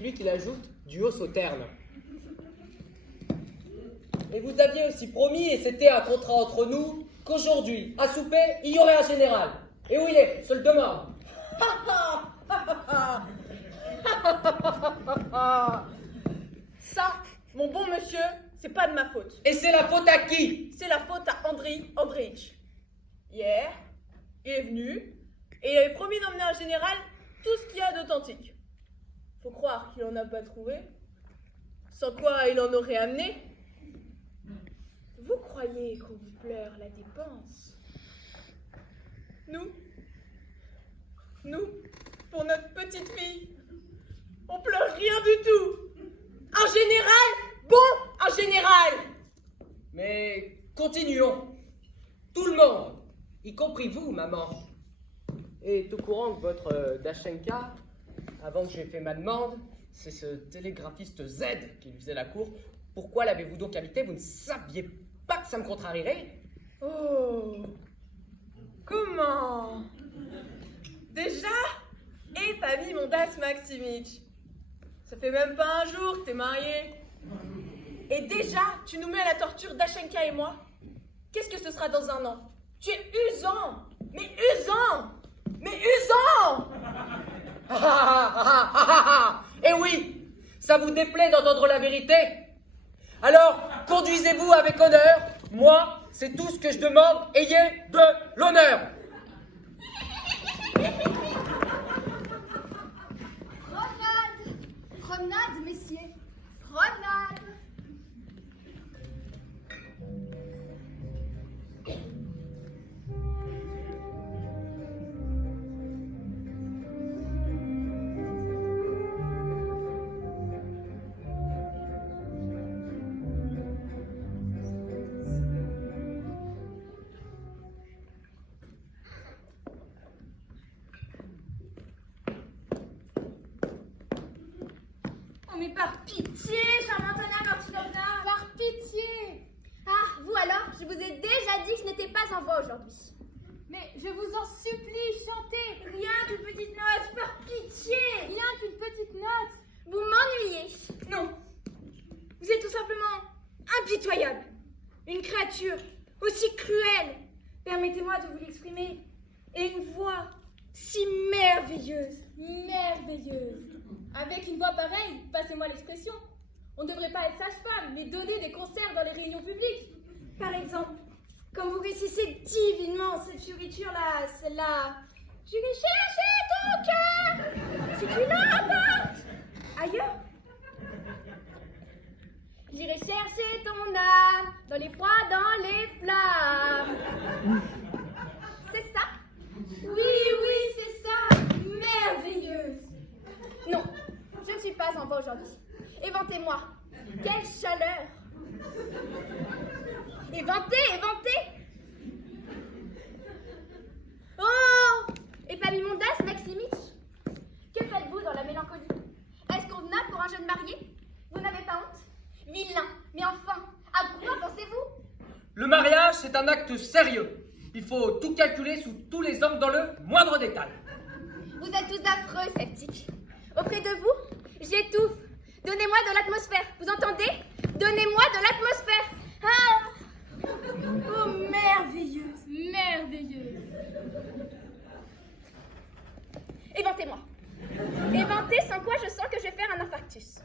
lui qu'il ajoute du haut sauterne. Et vous aviez aussi promis, et c'était un contrat entre nous, qu'aujourd'hui, à souper, il y aurait un général. Et où il est? Je le demande. Ça, mon bon monsieur, c'est pas de ma faute. Et c'est la faute à qui? C'est la faute à Andriy Andreitch. Hier, il est venu et il avait promis d'emmener un général tout ce qu'il y a d'authentique. Faut croire qu'il en a pas trouvé. Sans quoi il en aurait amené. Vous croyez qu'on vous pleure la dépense? Nous, pour notre petite fille, on pleure rien du tout. Un général? Bon, un général! Mais continuons. Tout le monde, y compris vous, maman, est au courant que votre Dachenka, avant que j'ai fait ma demande, c'est ce télégraphiste Z qui lui faisait la cour. Pourquoi l'avez-vous donc invité? Vous ne saviez pas que ça me contrarierait? Oh, comment? Déjà? Et Pami Mondas Maximich. Ça fait même pas un jour que t'es marié. Et déjà, tu nous mets à la torture Dachenka et moi? Qu'est-ce que ce sera dans un an? Tu es usant! Mais usant! Mais usant! Eh oui, ça vous déplaît d'entendre la vérité? Alors, conduisez-vous avec honneur. Moi, c'est tout ce que je demande. Ayez de l'honneur. Promenade! Promenade, messieurs! Promenade! Oh, mais par pitié, charmante Anna Martinovna! Par pitié! Ah, vous alors, je vous ai déjà dit que je n'étais pas en voix aujourd'hui. Mais je vous en supplie, chantez! Rien qu'une petite note, par pitié! Rien qu'une petite note! Vous m'ennuyez! Non, vous êtes tout simplement impitoyable. Une créature aussi cruelle, permettez-moi de vous l'exprimer, et une voix si merveilleuse. Merveilleuse! Avec une voix pareille, passez-moi l'expression, on ne devrait pas être sage-femme, mais donner des concerts dans les réunions publiques. Par exemple, comme vous réussissez divinement cette fioriture-là, celle-là. J'irai chercher ton cœur si tu l'emportes ailleurs. J'irai chercher ton âme dans les froids, dans les flammes. C'est ça? Oui, c'est ça. Merveilleuse! Non, je ne suis pas en voix aujourd'hui. Éventez-moi. Quelle chaleur! Éventez! Oh! Epamimondas Maximich, que faites-vous dans la mélancolie? Est-ce qu'on a pour un jeune marié? Vous n'avez pas honte? Vilain! Mais enfin, à quoi pensez-vous? Le mariage, c'est un acte sérieux. Il faut tout calculer sous tous les angles dans le moindre détail. Vous êtes tous affreux, sceptiques. Auprès de vous, j'étouffe. Donnez-moi de l'atmosphère. Vous entendez? Donnez-moi de l'atmosphère. Ah! Oh, merveilleuse. Merveilleuse. Éventez-moi. Éventez sans quoi je sens que je vais faire un infarctus.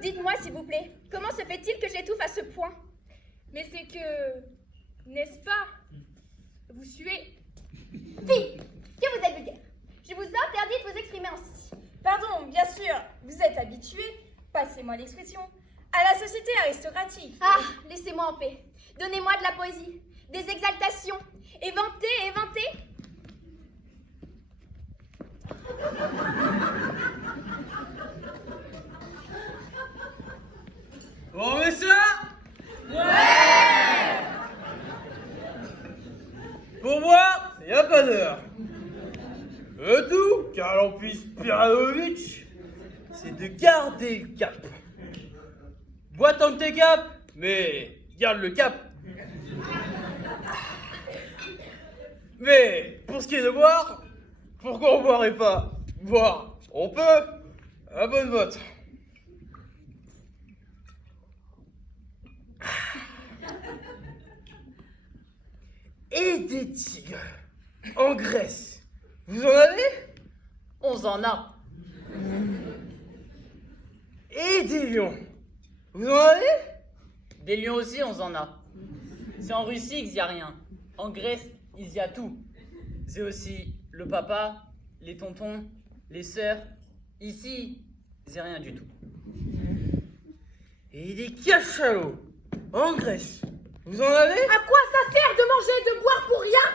Dites-moi, s'il vous plaît, comment se fait-il que j'étouffe à ce point? Mais c'est que, n'est-ce pas, vous suez. Fille, que vous êtes vulgaire. Je vous interdis de vous exprimer ainsi. Pardon, bien sûr, vous êtes habitué, passez-moi l'expression, à la société aristocratique. Ah, laissez-moi en paix. Donnez-moi de la poésie, des exaltations. Éventez. Bon, messieurs? Ouais! Pour moi, il n'y a pas d'heure. Le tout, car l'on puisse Piranovitch, c'est de garder le cap. Bois tant que t'es cap, mais garde le cap. Mais pour ce qui est de boire, pourquoi on boirait pas? Boire, on peut. À bonne vote. Et des tigres en Grèce. Vous en avez? On en a. Et des lions. Vous en avez? Des lions aussi, on en a. C'est en Russie qu'il n'y a rien. En Grèce, il y a tout. C'est aussi le papa, les tontons, les sœurs. Ici, c'est rien du tout. Et des cachalots en Grèce. Vous en avez? À quoi ça sert de manger et de boire pour rien?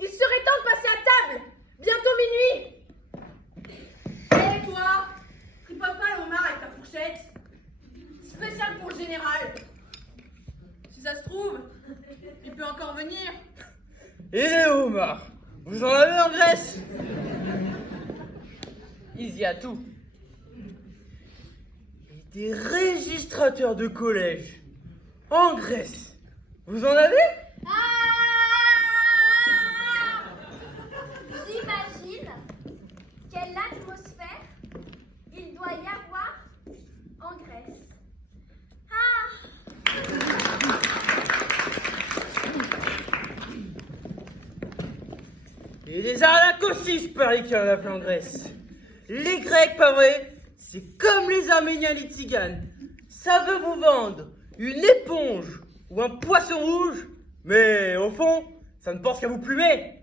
Il serait temps de passer à table. Bientôt minuit. Hé toi, tripote pas le homard avec ta fourchette. Spécial pour le général. Si ça se trouve, il peut encore venir. Et les homards. Vous en avez en Grèce? Il y a tout. Et des régistrateurs de collège en Grèce. Vous en avez? J'imagine quelle atmosphère il doit y avoir en Grèce. Et des Arlacossis, pareil qu'il y en a plein en Grèce. Les Grecs, pas vrai? C'est comme les Arméniens, les Tziganes. Ça veut vous vendre une éponge ou un poisson rouge, mais au fond, ça ne pense qu'à vous plumer.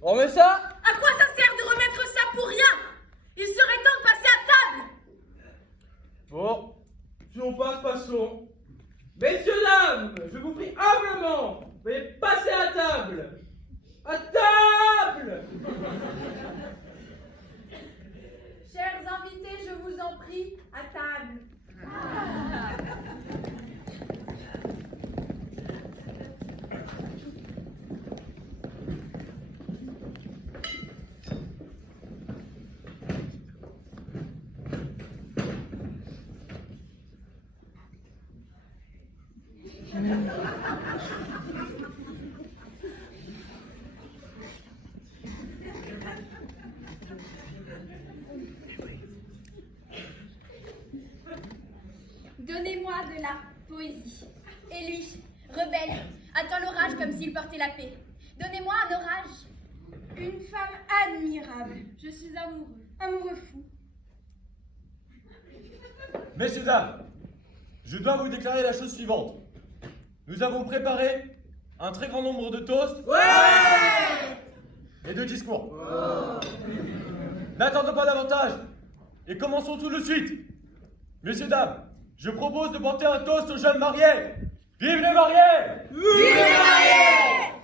On met ça? À quoi ça sert de remettre ça pour rien? Il serait temps de passer à table. Bon, si on passe, passons. Messieurs, dames, je vous prie humblement, veuillez passer à table. À table! Chers invités, je vous en prie, à table. Donnez-moi de la poésie. Et lui, rebelle, attend l'orage comme s'il portait la paix. Donnez-moi un orage. Une femme admirable. Je suis amoureux. Amoureux fou. Messieurs, dames, je dois vous déclarer la chose suivante. Nous avons préparé un très grand nombre de toasts et de discours. N'attendons pas davantage et commençons tout de suite. Messieurs, dames, je propose de porter un toast aux jeunes mariés. Vive les mariés! Vive les mariés!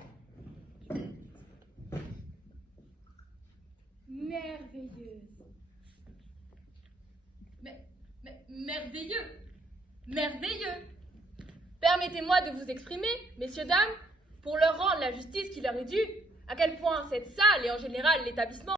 Merveilleuse. Merveilleux! Merveilleux! Permettez-moi de vous exprimer, messieurs, dames, pour leur rendre la justice qui leur est due, à quel point cette salle et en général l'établissement